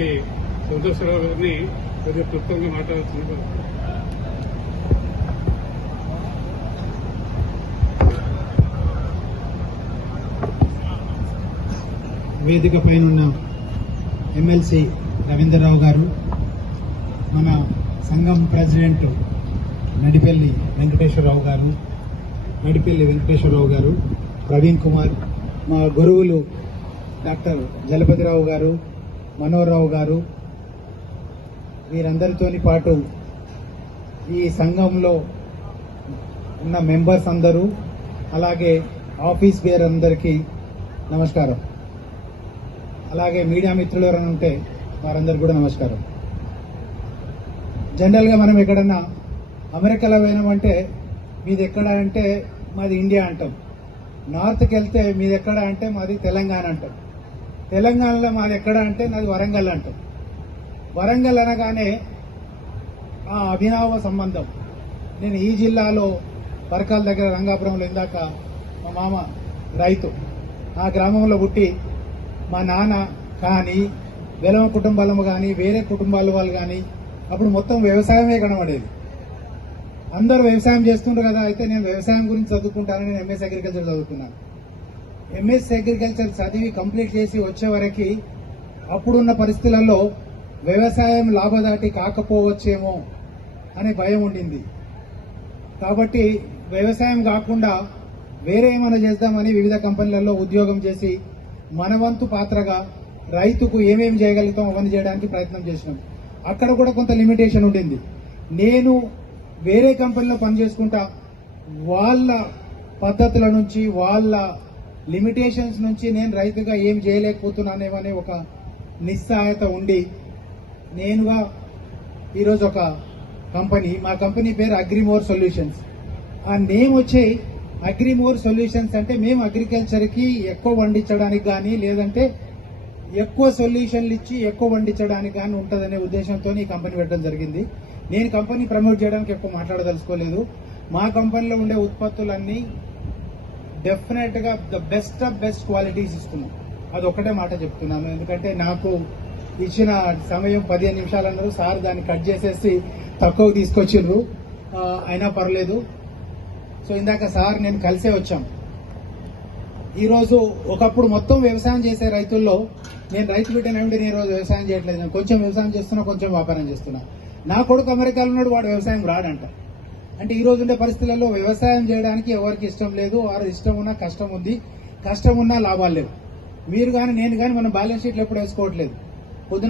ఉన్నటువంటి సంతోషరావు గారిని కొద్దిగా క్లుప్తంగా మాట్లాడుతున్నారు. వేదిక పైన ఎమ్మెల్సీ రవీంద్రరావు గారు, మన సంఘం ప్రెసిడెంట్ నడిపెల్లి వెంకటేశ్వరరావు గారు, ప్రవీణ్ కుమార్, మా గురువులు డాక్టర్ జలపతిరావు గారు, మనోహర్రావు గారు, వీరందరితోని పాటు ఈ సంఘంలో ఉన్న మెంబర్స్ అందరూ, అలాగే ఆఫీస్ బేర్ అందరికీ నమస్కారం. అలాగే మీడియా మిత్రులు ఎవరైనా ఉంటే వారందరికీ కూడా నమస్కారం. జనరల్గా మనం ఎక్కడన్నా అమెరికాలో పోయినామంటే మీది ఎక్కడ అంటే మాది ఇండియా అంటాం, నార్త్కి వెళ్తే మీది ఎక్కడ అంటే మాది తెలంగాణ అంటాం, తెలంగాణలో మాది ఎక్కడ అంటే నాది వరంగల్ అంటాం. వరంగల్ అనగానే ఆ అభినవ సంబంధం. నేను ఈ జిల్లాలో పరకాల దగ్గర రంగాపురంలో ఇందాక మా మామ రైతు, ఆ గ్రామంలో పుట్టి మా నాన్న కానీ వెలమ కుటుంబాలము కానీ వేరే కుటుంబాల వాళ్ళు కానీ అప్పుడు మొత్తం వ్యవసాయమే కనబడేది. అందరూ వ్యవసాయం చేస్తుండ్రు కదా, అయితే నేను వ్యవసాయం గురించి చదువుకుంటానని నేను ఎంఎస్ అగ్రికల్చర్ చదువుకున్నాను. ఎంఎస్ అగ్రికల్చర్ చదివి కంప్లీట్ చేసి వచ్చే వరకు అప్పుడున్న పరిస్థితులలో వ్యవసాయం లాభదాటి కాకపోవచ్చేమో అనే భయం ఉండింది. కాబట్టి వ్యవసాయం కాకుండా వేరే ఏమైనా చేద్దామని వివిధ కంపెనీలలో ఉద్యోగం చేసి మన వంతు పాత్రగా రైతుకు ఏమేమి చేయగలుగుతాం అవన్నీ చేయడానికి ప్రయత్నం చేసినాం. అక్కడ కూడా కొంత లిమిటేషన్ ఉండింది. నేను వేరే కంపెనీలో పనిచేసుకుంటా వాళ్ళ పద్ధతుల నుంచి వాళ్ళ లిమిటేషన్స్ నుంచి నేను రైతుగా ఏం చేయలేకపోతున్నానేమనే ఒక నిస్సహాయత ఉండి నేనుగా ఈరోజు ఒక కంపెనీ, మా కంపెనీ పేరు అగ్రిమోర్ సొల్యూషన్స్. ఆ నేమ్ వచ్చే అగ్రిమోర్ సొల్యూషన్స్ అంటే మేము అగ్రికల్చర్కి ఎక్కువ పండించడానికి కానీ లేదంటే ఎక్కువ సొల్యూషన్లు ఇచ్చి ఎక్కువ పండించడానికి కానీ ఉంటుందనే ఉద్దేశంతో ఈ కంపెనీ పెట్టడం జరిగింది. నేను కంపెనీ ప్రమోట్ చేయడానికి ఎక్కువ మాట్లాడదలుచుకోలేదు. మా కంపెనీలో ఉండే ఉత్పత్తులన్నీ డెఫినెట్ గా the best of best qualities ఇస్తున్నాం. అది ఒకటే మాట చెప్తున్నాను, ఎందుకంటే నాకు ఇచ్చిన సమయం 15 నిమిషాలు అన్నారు సార్, దాన్ని కట్ చేసేసి తక్కువ తీసుకొచ్చిండ్రు, అయినా పర్లేదు. సో ఇందాక సార్ నేను కలిసే వచ్చాం. ఈరోజు ఒకప్పుడు మొత్తం వ్యవసాయం చేసే రైతుల్లో నేను రైతు బిడ్డనండి, నేను ఈరోజు వ్యవసాయం చేయట్లేదు, నేను కొంచెం వ్యవసాయం చేస్తున్నా, కొంచెం వ్యాపారం చేస్తున్నా. నా కొడుకు అమెరికాలో ఉన్నాడు, వాడు వ్యవసాయం రాడంట. అంటే ఈ రోజు ఉండే పరిస్థితులలో వ్యవసాయం చేయడానికి ఎవరికి ఇష్టం లేదు, వారు ఇష్టం ఉన్నా కష్టం ఉంది, కష్టం ఉన్నా లాభాలు లేవు. మీరు కానీ నేను కానీ మనం బ్యాలెన్స్ షీట్లు ఎప్పుడు వేసుకోవట్లేదు.